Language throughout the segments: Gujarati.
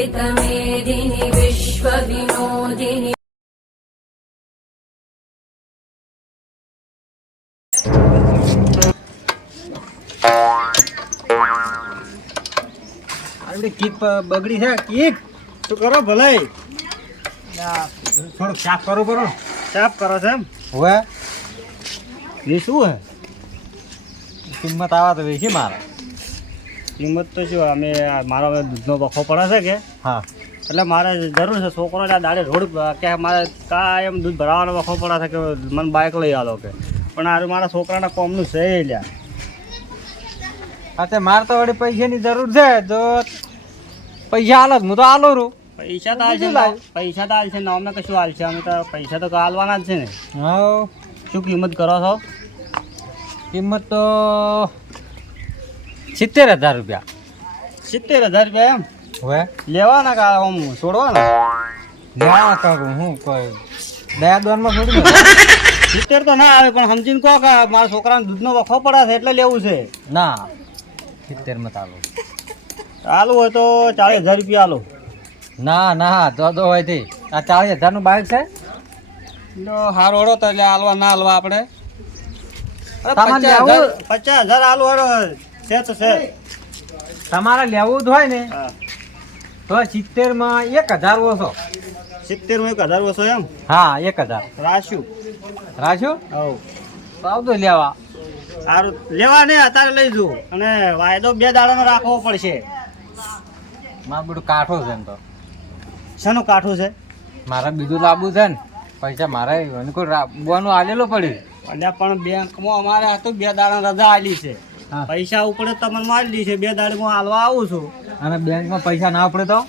वेदमेदिनि विश्वविनोदिनि આપણી કીક પ- બગડી છે કીક શું કરો ભલે થોડુંક સાફ કરો કરો સાફ કરો છો એમ હવે એ શું હે કિંમત આવા તો વેચી મારે કિંમત તો શું અમે આ મારો હવે દૂધનો વખો પડે છે કે હા. એટલે મારે જરૂર છે છોકરો દાડે રોડ કે મારે કાયમ દૂધ ભરાવાનો વખો પડે છે કે મને બાઇક લઈ આલો કે. પણ આ મારા છોકરાના કોમનું છે એ લ્યા. હા તે મારે તો વળી પૈસાની જરૂર છે. જો પૈસા હાલો હું તો હાલો રૂ. પૈસા તો હાલશે પૈસા તો હાલશે ને અમે કશું હાલશે અમે તો પૈસા તો હાલવાના જ છે ને. હા શું કિંમત કરો છો? કિંમત તો સિત્તેર હજાર રૂપિયા. સિત્તેર હજાર રૂપિયા એમ? હવે? લેવાના કા આમ છોડવાના? લેવાના કા હું કોઈ દયા દ્વારમાં થોડી ને. સિત્તેર તો ના આવે પણ સમજીને કહો કે મારા છોકરાને દૂધનો વખો પડે છે એટલે લેવું છે. ના સિત્તેરમાં ચાલુ હોય તો ચાલીસ હજાર રૂપિયા આલો. ના ના તો તો હોયથી આ ચાલીસ હજારનું બાઇક છે? તો હારો હળો તો એટલે હાલવા ના હાલવા આપણે. પચાસ હજાર- હજાર છે તો છે. તમારે લેવું જ હોય ને. તો સિત્તેરમાં એક હજાર ઓછો. સિત્તેરમાં એક હજાર વસો એમ? હા એક હજાર. રાશુ. રાશુ? હવ. આવતો લેવા. સારું લેવા નહીં અત્યારે લઈ જવું અને વાયદો બે દાડાનો રાખવો પડશે. મારું બધું કાઠો છે એમ તો. શાનું કાઠું છે? મારે બીજું લાવવું છે ને. પૈસા મારે અનુકૂળ રાખવાનું આલેલો પડ્યું. અને પણ બેંકમાં અમારે હતું બે દાડા રજા આલી છે. પૈસા ઉપડે તમને મારી દીધી છે બે હું હાલવા આવું છું અને બેંકમાં પૈસા ના ઉપડે તો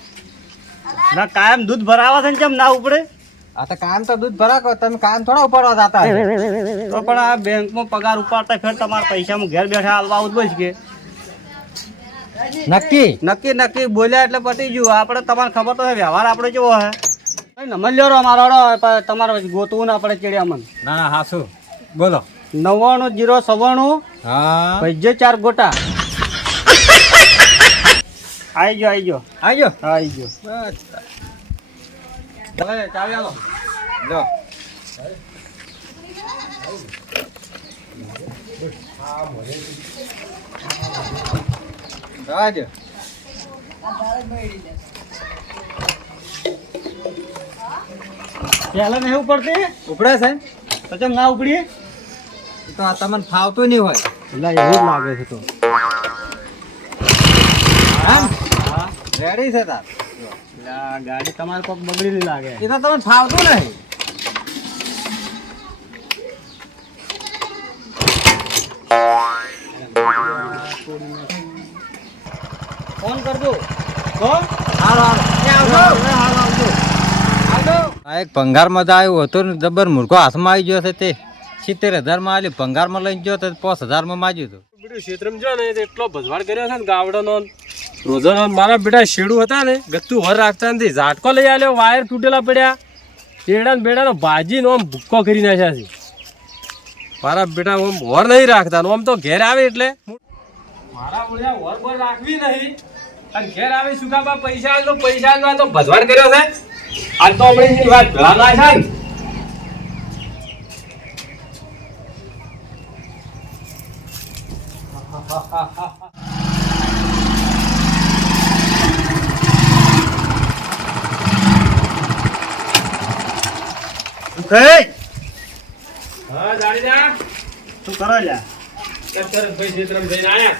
ના કાયમ દૂધ ભરાવા છે ને કેમ ના ઉપડે આ તો કામ તો દૂધ ભરાકો તમે કામ થોડા ઉપાડવા જતા તો પણ આ બેંકમાં પગાર ઉપાડતા ફેર તમારા પૈસામાં ઘેર બેઠા હાલવા આવું જ બસ કે નક્કી નક્કી નક્કી બોલ્યા એટલે પતી ગયું આપણે તમારે ખબર તો વ્યવહાર આપણે કેવો હે નંબર લ્યો મારો તમારે ગોતવું ના પડે ચડ્યા મને ના ના હા બોલો નવ્વાણું જીરો સવ્વાણું. હા. ચાર ગોટા. આવી ગયો આવી ગયો આવજો હા આવી ગયો ચાલે ચાવી આવો. જો. રાજ. પહેલા નહીં ઉપડતી? ઉપડે છે? તો ચમ ના ઉપડી એ તો આ તમને ફાવતું નહીં હોય. એટલે એવું જ લાગે છે તો. રેડી છે તાર? ગાડી તમારે કોક બગડેલી લાગે. એ તો તમને ફાવતું નહીં. ફોન કરજો. કોણ હાલો હાલો. હાલ આવજો. આ એક ભંગારમાં તો આવ્યું હતું ને જબર મૂર્ખો હાથમાં આવી ગયો છે તે. સિત્તેર હજારમાં આલ્યું, ભંગારમાં લઈને ગયો તો પાંચ હજારમાં માજ્યું હતું ને, એટલો ભજવાડ મારા બેટા શેડું હતા ને, ગત્તુ વર રાખતા નથી ઝાટકો લઈ આવ્યો વાયર તૂટેલા પડ્યા. ને બેડાનો ભાજીનો આમ ભૂક્કો કરી નાખ્યા છે. મારા બેટા આમ વર નહીં રાખતા આમ તો ઘેર આવે એટલે. મારા બોલ્યા રાખવી નહીં. પૈસા કઈ? હા જાણીદા શું કરો લ્યા? ભાઈ ક્ષેત્રમ જઈને આયા?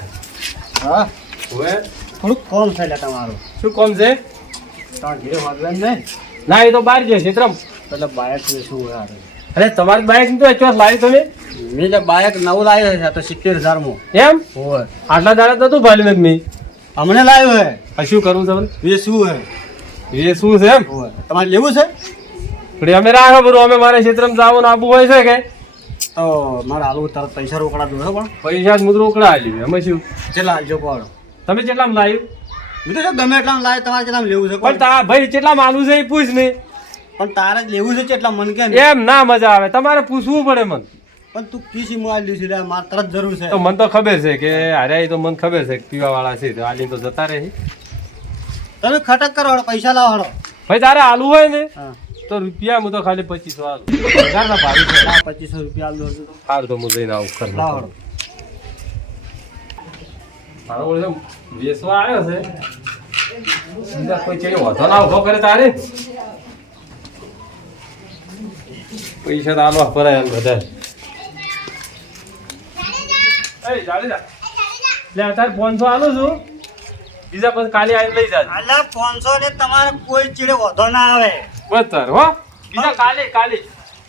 હા. હવે? થોડુંક કોમ છે તમારું. શું કોમ છે? તમારે ઘરે વાગવાનું નહીં. ના એ તો બહાર ગયો ક્ષેત્રમ એટલે બાયક શું યાર અરે તમારી બાઈક તો ચોથ લાવી તમે. મેં જે બાયક નવું લાવ્યો છે તો સિત્તેર હજારમાં. એમ? હોય. આટલા દાડા તો તું ભાલી મેં. અમને લાવ્યો હે. શું કરવું તમને? એ શું હે? એ શું છે એમ? તમારે લેવું છે? પણ અમે રાહ બરું અમે મારે ક્ષેત્રમાં જવાનું આપવું હોય છે કે? તો મારે આલુ તરત પૈસા રોકડા દો પણ. પૈસા જ મુદ્રો રોકડા આલી અમે શું? કેટલા આવજો કોણ તમે કેટલામાં લાવ્યું? મેં તો ગમે એટલા લાવ્યું તમારે કેટલા લેવું છે પણ તા ભાઈ કેટલા આલુ છે એ પૂછ ને. પણ તારે જ લેવું છે એટલા મન કે એમ ના મજા આવે. તમારે પૂછવું પડે મન. પણ તું કીસી મોબાઈલ લીધી છે? મારે તરત જરૂર છે. તો મને તો ખબર છે કે અરે તો મને ખબર છે પીવા વાળા છે. તો આલી તો જતા રહે. તમે ખટક કરો પૈસા લાવો હળો. ભાઈ તારે આલુ હોય ને તો રૂપિયા હું તો ખાલી પચીસો આલુ. પચીસો રૂપિયા આલુ. સારું તો. હું જઈને આવું કર લાવો. મારો વેસવા આવ્યો છે? કોઈ ચેડી વધો ના ઊભો કરે તારે? પૈસા તો આલવા પરાય એમ બધા. એ જાડી જા. લે અત્યારે પાંચસો આલું છું. બીજા પછી કાલે આવીને લઈ જાય અલા, 500 ને તમારે કોઈ ચીડે વધો ના આવે. બસ તાર હો. બીજા કાલે કાલે.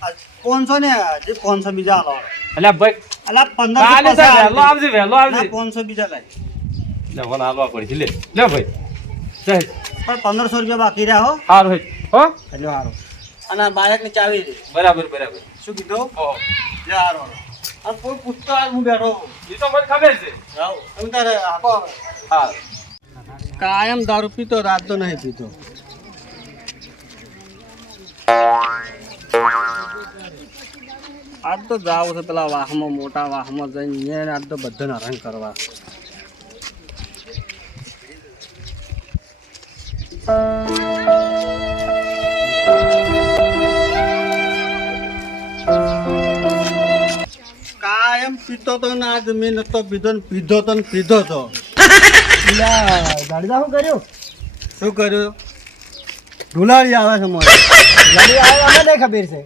આ 500 ને હજી 500 બીજા આલો. અલ્યા ભાઈ અલા 1500 કાલે પાછા વહેલો આવજે વહેલો આવજે. 500 બીજા લાય લે મને આલવા પડશે લે લે ભાઈ. જય પણ 1500 રૂપિયા બાકી રહ્યા હો. સારું હોય હો. એટલે હારો. અને બાળકની ચાવી દે. બરાબર બરાબર. શું કીધું? લે હારો અને કોઈ પૂછતો આજ હું બેઠો એ તો મને ખબર છે. તમે તારે આપો હા. કાયમ દારૂ પીતો રાત તો નહીં પીતો. આજ તો જાવ છે પેલા વાહમાં મોટા વાહમાં જઈને આજ તો બધાને હરણ કરવા. પીતો તો ને આજ મેં નતો પીધો ને પીધો તો ને પીધો તો. ગાડી શું કર્યું? શું કર્યું? ઢુલાળી આવે છે મારે ગાડી આવે અમને નહીં ખબર છે.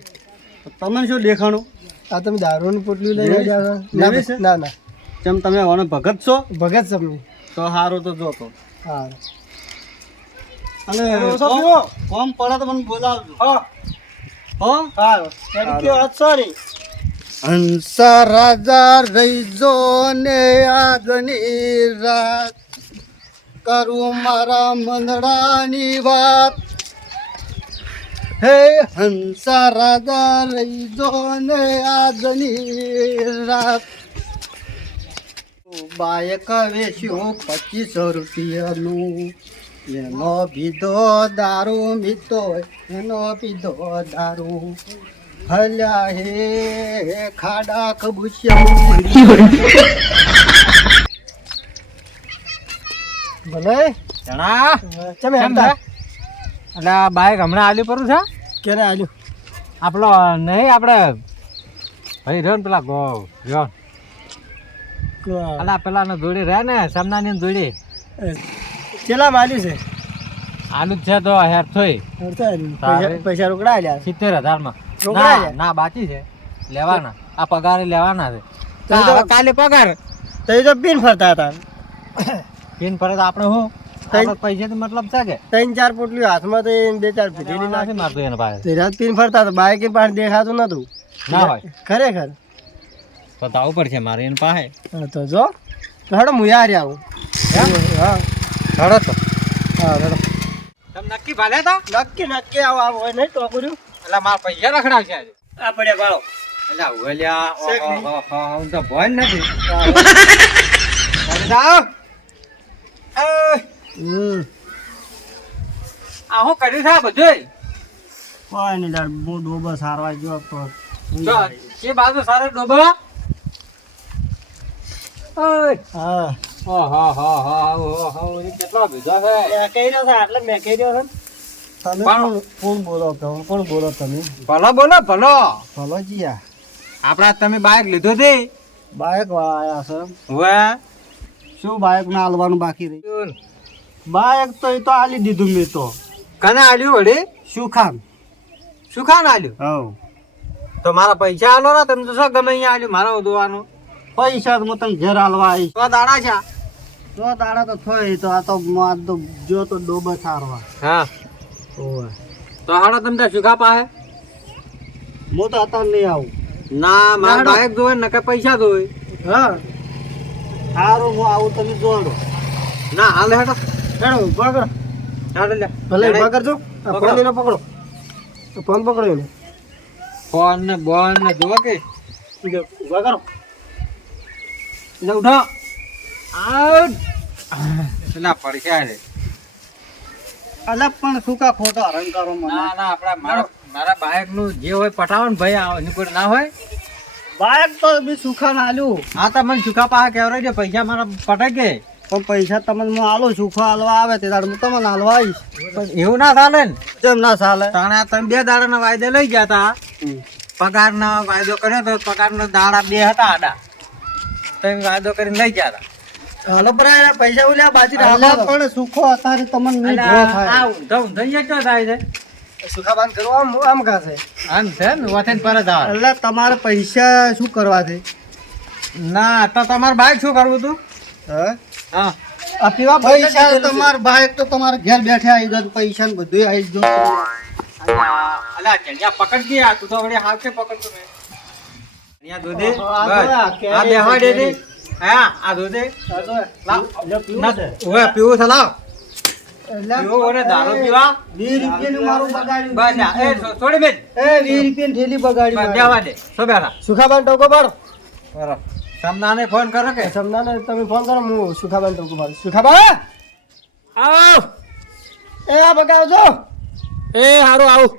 તમને શું દેખાણું? આ તમે દારૂનું પોટલું? આવ્યા છે? ના ના જેમ તમે હવે ભગત છો? ભગત સમી તો સારું તો જોતો. હા અને કોમ- પડે તો મને બોલાવજો. હા. સારું સોરી હંસા રાજા રહીજો ને આજની રાત. કરું મારા મંદડાની વાત. હે હંસા રાજા રહીજો ને આજની રાત. બાયક વેચ્યું પચીસો રૂપિયાનું. એનો પીધો દારૂ મીતો એનો પીધો દારૂ. હલ્યા હે ખાડા કબૂચ્યા ભલે જણા ચમે હતા એટલે આ બાઈક હમણાં આલ્યું પરું છે? આલ્યું? આપણો નહીં આપણે ભાઈ રહ્યો ને પેલા ગો રહ્યો. અલા પેલા ને જોડી રહે ને સમનાની ને જોડી. ચેલા માલ્યું છે? આલુ છે તો હેર થોઈ પૈસા રોકડા આલ્યા સિત્તેર હજારમાં રોકડા ના છે? ના બાકી છે. લેવાના. આ પગારે લેવાના છે. તો તો- કાલે પગાર. તો તો પીન ફરતા હતા. પીન ફરે આપણે આપણે પૈસા મતલબ છે કે? ત્રણ ચાર પોટલી હાથમાં તો બે ચાર પીધેલી નથી મારતો એને પાસે રાત પીન ફરતા હતા. બાઈક પાસે દેખાતું નતું. ના હોય. ખરેખર. તો પડશે મારે એને પાસે. તો જો. હેડો હું યાર આવું. હા. રડો તો. હા હેડો. તમે નક્કી ભાલે તા? નક્કી નક્કી આવો આવો. હોય નહીં ટોકર્યું એટલે મારા પૈસા રખડાવશે આજે આ પડ્યા બાળો એટલે ઓલ્યા હું તો ભય નથી આ હું કર્યું છે આ બધું કોઈ નહીં તાર હું ડોબો સારવા ગયો તો જો, એ બાજુ સારો ડોબા હા હા હા હા હા હો, હો, એ કેટલો બીજો છે મેં કહી રહ્યો છે એટલે મેં કહી રહ્યો છે ને. તમે કોણ બોલો તમે કોણ બોલો તમે ભલો બોલો ભલો. ભલો જીયા. આપડા તમે બાઇક લીધો હતી બાઇક વાળા છે. હવે? શું બાઇક ના હાલવાનું બાકી રહી? બાઇક તો એ તો આલી દીધું મેં તો. કને આલ્યું વડે શું ખામ શું ખાન આલ્યું હવ. તો મારા પૈસા આલો ને તમે તો શું ગમે અહીંયા આલ્યું મારા દોવાનું પૈસા તો હું તને ઘેર હાલવા આવીશ. તો દાડા છે તો દાડા તો થઈ તો આ તો જો તો ડોબા સારવા હા. તો હાડો તમે ત્યાં સુખા પાસે હું તો હતા નહીં આવું. ના મારા બાઈક જોવે ને કે પૈસા જોવે. હા. સારું હું આવું તમે જોડો. ના હાલ હેડો. હેડો પકડો હાડો લે. ભલે. ઊભા કરજો. પકડો. ફોન લઈને પકડો ફોન પકડો એને. ફોન ને બોન ને જોવો કે? ઊભા કરો. એટલે ઉઠો. આ પેલા પડખ્યા રે અલા પણ સુકા ખોટો હરણ કરો મને. ના ના આપડા મારા મારા બાઇકનું જે હોય પટાવો ને ભાઈ આ એની કોઈ ના હોય. બાયક તો બી સુખા ના આલ્યું હા તો મને સુખા પાસે કહેવાય છે પૈસા મારા પટકે પણ પૈસા તમને હું આલો સુખો હાલવા આવે તે દાડે હું તમને હાલવા આવીશ પણ એવું ના ચાલે ને. કેમ ના ચાલે? તાણે તમે બે દાડાના વાયદે લઈ ગયા તા. પગારનો વાયદો કર્યો તો પગારનો દાડા બે હતા આડા. તમે વાયદો કરીને લઈ ગયા હતા હાલો પર પૈસા ઓલ્યા બાજી અલા, પણ સુખો અત્યારે તમને આ ઊંધા ઊંધા અહીંયા ક્યાં થાય છે. સુખાબાન કરવા આમ આમ કાશે આમ છે ને વતન પર જ આવે એટલે તમારે પૈસા શું કરવા છે? ના તો તમારે બાઈક શું કરવું તું હા? હા. આ પીવા પૈસા તમારે બાઈક તો તમારે ઘેર બેઠા આવી જાય પૈસા ને બધું આવી જ જો અલા ચણિયા પકડ કે આ તું તો વળી હાથે કે પકડતો મેં. અહીંયા દૂધે આ કેરી બેહવા દે દે. કેરી. હા આ દૂધે લાવ. પીવું છે લાવ. જા, સુખાબાન ટોકો પાડો. સમનાને ફોન કરો કે? સમજાને તમે ફોન કરો હું સુખાબાન ટોકો પાડું. સુખાબા આવો. એ આ બગાવજો એ હારું આવું.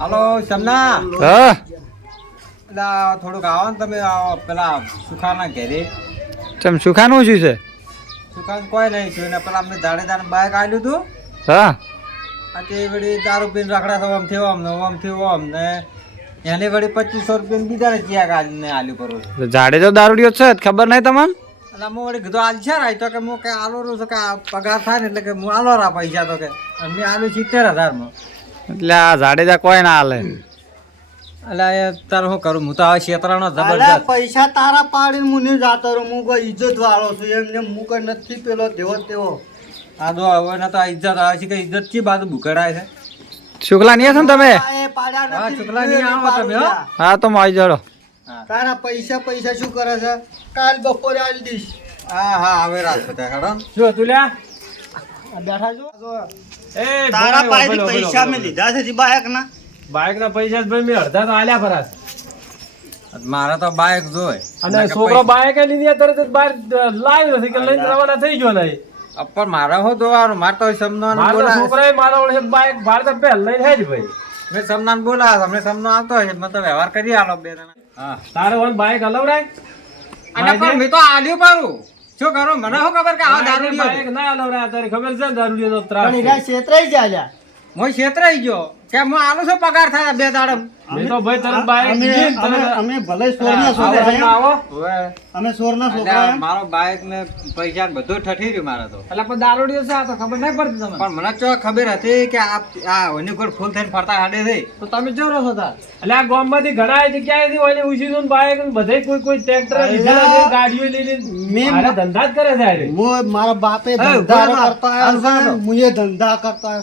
હેલો તમે સમના હા. પેલા થોડુંક આવો ને તમે આવો પેલા સુખાના ઘેરે. ચમ સુખાનું શું છે? સુખાન કોઈ નહીં છું ને પેલા અમને દાડે બાઇક આલ્યું હતું. હા? આ તે વળી દારૂ પીને રખડા તો આમ થયો આમ ને આમ થયો આમ ને એને વળી પચીસો રૂપિયા બીજા ચિયા કાઢીને આલ્યું કરું છું. જાડેજો દારૂડિયો છે ખબર નહીં તમને? એટલે હું વળી કીધું આલ છે રાય. તો કે હું કે આલો રહું છું કે પગાર થાય ને એટલે કે હું આલો રા પૈસા તો કે. મેં આલ્યું સિત્તેર હજારમાં. એટલે આ જાડેજા કોઈ ના હાલે એટલે તાર હું શું કરું? હું તો આ શેતરાનો જબરજસ્ત. પૈસા તારા પાડીને હું નહીં જાતો રહું. હું કોઈ ઇજ્જત વાળો છું. એમને હું કઈ નથી પેલો તેવો તેવો. આ દો હવે ને તો આ ઇજ્જત આવે છે કે ઇજ્જત ચી બાજુ ભૂકડાય છે. શુક્લા નહીં હશો તમે? હા, શુક્લા નહીં આવો તમે, હા. તો મારી જડો. તારા પૈસા પૈસા શું કરે છે? કાલ બપોરે આવી દઈશ. હા હા હવે રાત બધા હેડો જો તું લ્યા. બેઠા છો? એ તારા પાસે પૈસા મેં લીધા છે બાયક ના? બાઇક ના પૈસા જ ભાઈ મેં અડધા તો આલ્યા ફરાસ મારે તો બાઈક જોય. અને છોકરો બાઇક લીધી તરત જ બહાર લાવ્યો નથી કે લઈને રવાના થઈ ગયો નહીં. પણ મારા હો જોવાનું? મારે તો સમજવાનું બોલાવે મારા ઓળખે બાઇક બહાર તો પહેલ લઈને હેજ ભાઈ. મેં સમનાન બોલાવે તમને સમનો આવતો હોય મેં તો વ્યવહાર કરી આલો બે જણા. હા. તારે ઓન બાઇક હલવડાય? અને પણ મેં તો આલ્યું પારું શું કરું? મને શું ખબર કે આ દારૂ બાઇક ના અલવડાય તારે ખબર છે દારૂ લીધો ત્રાસ છેતરાઈ જાય મોય હું છેતરાઈ ગયો. કે હું આલું પગાર થાય બે દાડમ? મેં તો ભાઈ તરત બાઇક અમે અમે ભલે સોરના છોકરા તમે એમ. આવો અમે સોરના છોકરા એટલે મારો બાઈક ને પૈસા બધું ઠઠી રહ્યું મારે તો. એટલે પણ દારૂડિયો છે આ તો ખબર નહીં પડતી તમને. પણ મને તો ખબર હતી કે આ આ ઓની કોઈ ફૂલ થઈને ફરતા હાડે છે. તો તમે ચોરો છો તાર એટલે આ ગામમાંથી ઘણા જગ્યાએથી ઓલે ઉછીનું બાઇક બધે કોઈ કોઈ ટ્રેક્ટર લીધેલા છે ગાડીઓ લઈને મેં- ધંધા જ કરે છે આરે. હું મારા બાપે ધંધા કરતા હું ધંધા કરતા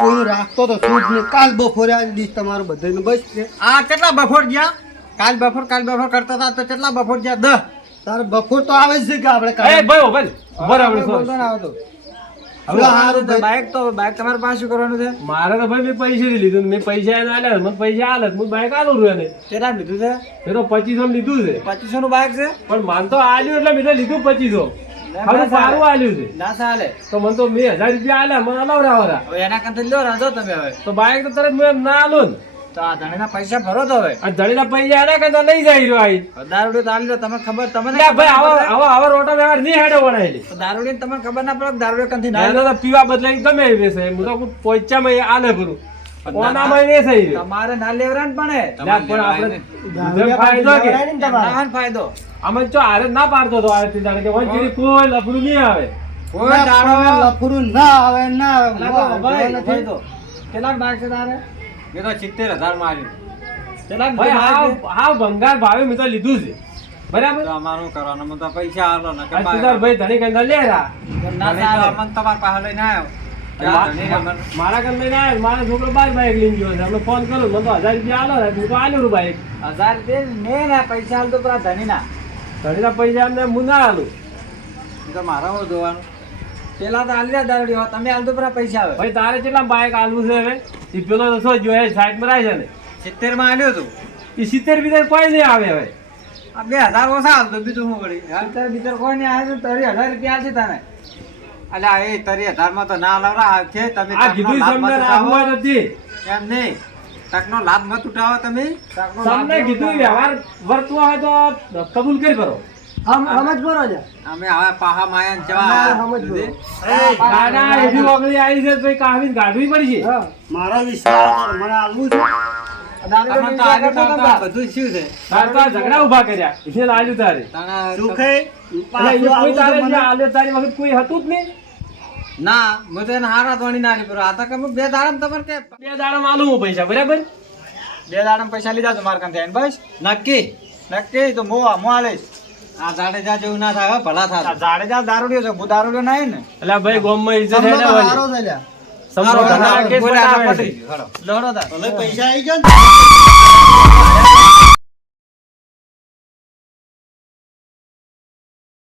આવ્યો. કોઈ રાખતો તો શું જ નહીં કાલ બપોરે આલી દઈશ તમારું બધાનું બસ છે. આ કેટલા બફોર ગયા? કાલ બફોર કાલ બફોર કરતા હતા તો કેટલા બફોર ગયા? દસ તારે બફોર તો આવે છે કે આપણે કાલે? ભાઈ. ના આવતો. બાઈક તો બાઈક તમારે પાસે કરવાનું છે? મારે તો ભાઈ મેં પૈસા નહીં લીધું. મેં પૈસા એને આલ્યા મને પૈસા આલે હું બાઇક આલું રહ્યું એને કેટલા લીધું છે? એ તો પચીસો લીધું છે. પચીસો નું બાઈક છે? પણ માન તો આલ્યું એટલે મેં લીધું પચીસો. હવે સારું આલ્યું છે. ના ચાલે તો મને તો મેં હજાર રૂપિયા આલ્યા મને અલાવડાવરા હવે એના કરતા લ્યો રાંધો તમે હવે. તો બાઇક તો તરત મેં ના આલું ને. તો આ ધણીના પૈસા ભરો તો હવે. આ ધણીના પૈસા એના કરતા લઈ જાય રહ્યો આઈ. દારૂડી તો આલી તમે ખબર તમને ભાઈ આવા આવા આવા રોટા વ્યવહાર નહીં હેડે વણાયેલી. દારૂડી તમને ખબર ના પડે દારૂડી કંથી ના તો પીવા બદલાઈ ગમે એ વેસે હું તો પોઈચામાં આલે ભરું તમારે ના લેવરા પણ ફાયદો. ફાયદો. આમાં જો આરે ના પાડતો તો આરતી જાણે કે વંચી કોઈ લફરું નહીં આવે. કોઈ ના દારૂ લફરું ના આવે ના આવે. ભાઈ, નથી. તો. કેટલાક બાઈક છે તારે? મેં તો સિત્તેર હજાર માર્યું. આલ્યું કેટલાક ભાઈ હાવ હાવ ભંગાર ભાવે મેં તો લીધું છે. બરાબર? તો અમારું કરવાનું મને તો પૈસા આલો ને કે તું ભાઈ ધણી કંદા લે રા. ના ચાલે. અમને તમાર પાસે લઈને આવ્યો. ધણી મારા ઘર લઈને આવે મારા છોકરો બાર બાઈક લઈને ગયો છે. આપણે ફોન કર્યો મને તો હજાર રૂપિયા આલો ને હું તો આલ્યો રૂપિયા બાઈક. હજાર દે ને ના પૈસા આલતો પેલા ધણીના. ધણીના પૈસા એમને હું ના આલું. તો મારામાં જોવાનું. પેલા તો આલ્યા દારૂડી તમે આલતો પેલા પૈસા આવે ભાઈ તારે કેટલા બાઇક આલવું છે હવે? એ પેલો તો શું જો સાઈડમાં છે ને. સિત્તેરમાં આલ્યો તું. એ સિત્તેર બીતેર કોઈ નહીં આવે હવે. આ બે હજાર ઓછા આવતો બીજું શું વળી? હાલતા બીતર કોઈ નહીં આવે તો તરી હજાર રૂપિયા છે તને અલ્યા એ તરી હજારમાં તો ના લવરા છે તમે આ તમને કીધું આબુ જાઓ. નથી. એમ નહીં. તકનો લાભ મત ઉઠાવો તમે? તમને કીધું વ્યવહાર વર્તવો હોય તો કબૂલ કરી કરો સમજ બરો છે અમે હવે પાહા માયા જવા સમજ ગાડા એવી ઓગળી આવી છે તો એ કાઢવી કાઢવી પડી છે. હા. મારો મને આલવું છે. દારૂ તમને તો આજે તાતા બધું શું છે? તાર તો આ ઝઘડા ઊભા કર્યા. એટલે લાલ્યું તારે. તાણા સુખે એટલે અહીંયા કોઈ તારે જે આલ્યો તારી વખત કોઈ હતું જ નહીં. ના મેં તો એને હારા ધોણી ના લીધો આ તો કે બે દાડમ તમારે કે બે દાડમ આલુ હું પૈસા બરાબર? બે દાડમ પૈસા લીધા તો મારા કાંઠે બસ? નક્કી? નક્કી તો મોવા મો આલીશ. આ જાડેજા જેવું ના થાય ભલા થાય. જાડેજા દારૂડિયો છે હું દારૂડિયો નહીં ને એટલે ભાઈ ગોમમાં ઇજ્જત છે લ્યા. સમજો ઘણા કેસ પટાવે. પૈસા આવી ગયા